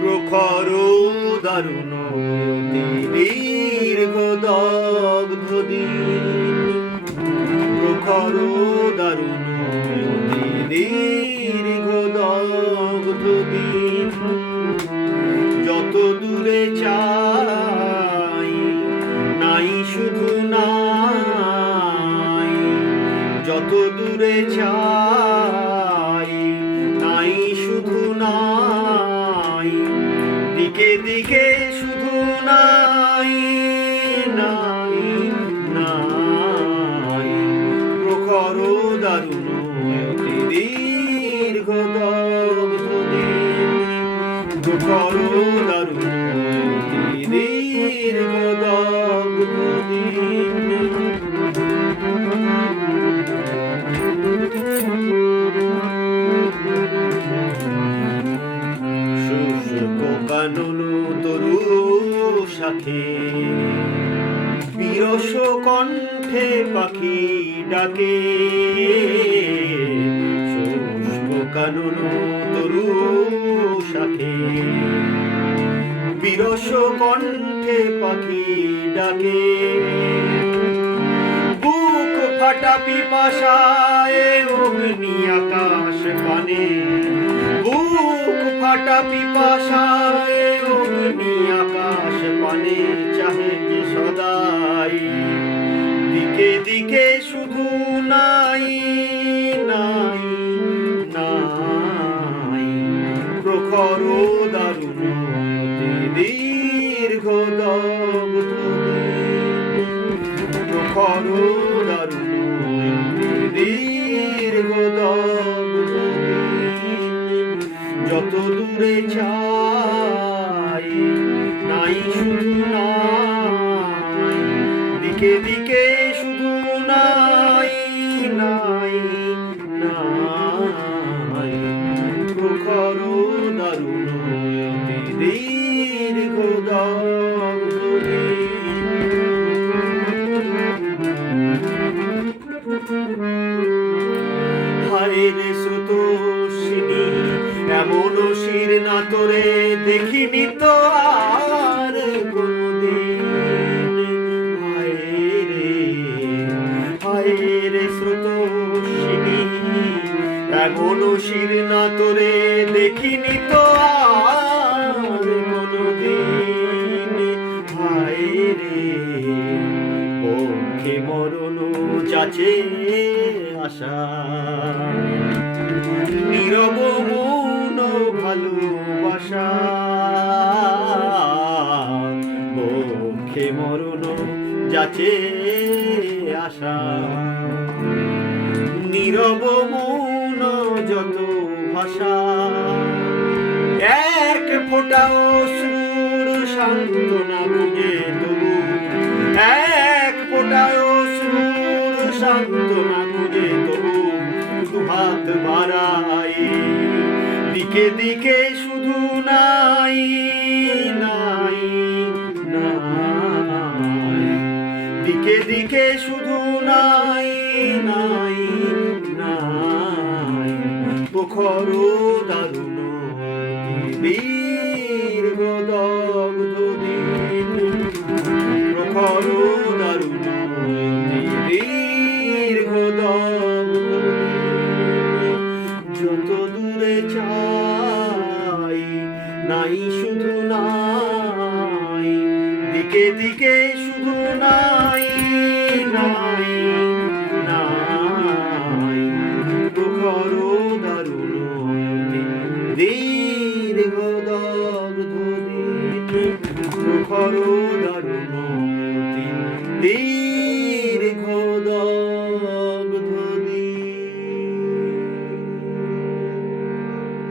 প্রখর দারুণ দীর্ঘ দগ্ধ প্রখর দারুণ দীর্ঘ দগ্ধ যত দূরে চাই, নাই শুধু নাই। যত দূরে চাই, নাই শুধু নাই। দিকে দিকে শুধু নাই নাই নাই। প্রখর দারুণ দীর্ঘ দগ্ধ তরু শাখে বিরস কণ্ঠে পাখি ডাকে। শুষ্ক তরু শাখে বিরস কণ্ঠে পাখি ডাকে। বুক ফাটা পিপাসায় অগ্নি আকাশ পানে বুক ফাটা পিপাসায় প্রখর দারুণ দীর্ঘ দগ্ধ প্রখর দারুণ অতি দীর্ঘ দগ্ধ যত দূরে চাই, নাই শুধু নাই। দিকে দিকে শুধু দারুণ অতি দীর্ঘ হায়ের স্রোতস্বিনী এমন না তোরে দেখিনি তো আর কোনদিন হায় রে হায় রে স্রোতস্বিনী এমন শির না তোরে দেখিনি তো আর কোনদিন। হায় রে, পক্ষে মরণ যাচে আশা। নীরব মৌন ভালোবাসা। বক্ষে মরণ যাচে আশা। নীরব মৌন যত ভাষা, এক ফোঁটা অশ্রুর সান্ত্বনা বুঝে তবু, এক ফোঁটা অশ্রুর সান্ত্বনা বুঝে তবু, দুহাত বাড়াই, দিকে দিকে শুধু নাই নাই নাই, দিকে দিকে শুধু নাই, শুধু নাই। দিকে দিকে শুধু নাই নাই নাই। প্রখর দারুণ দীর্ঘ দগ্ধ দিন প্রখর দারুণ দিন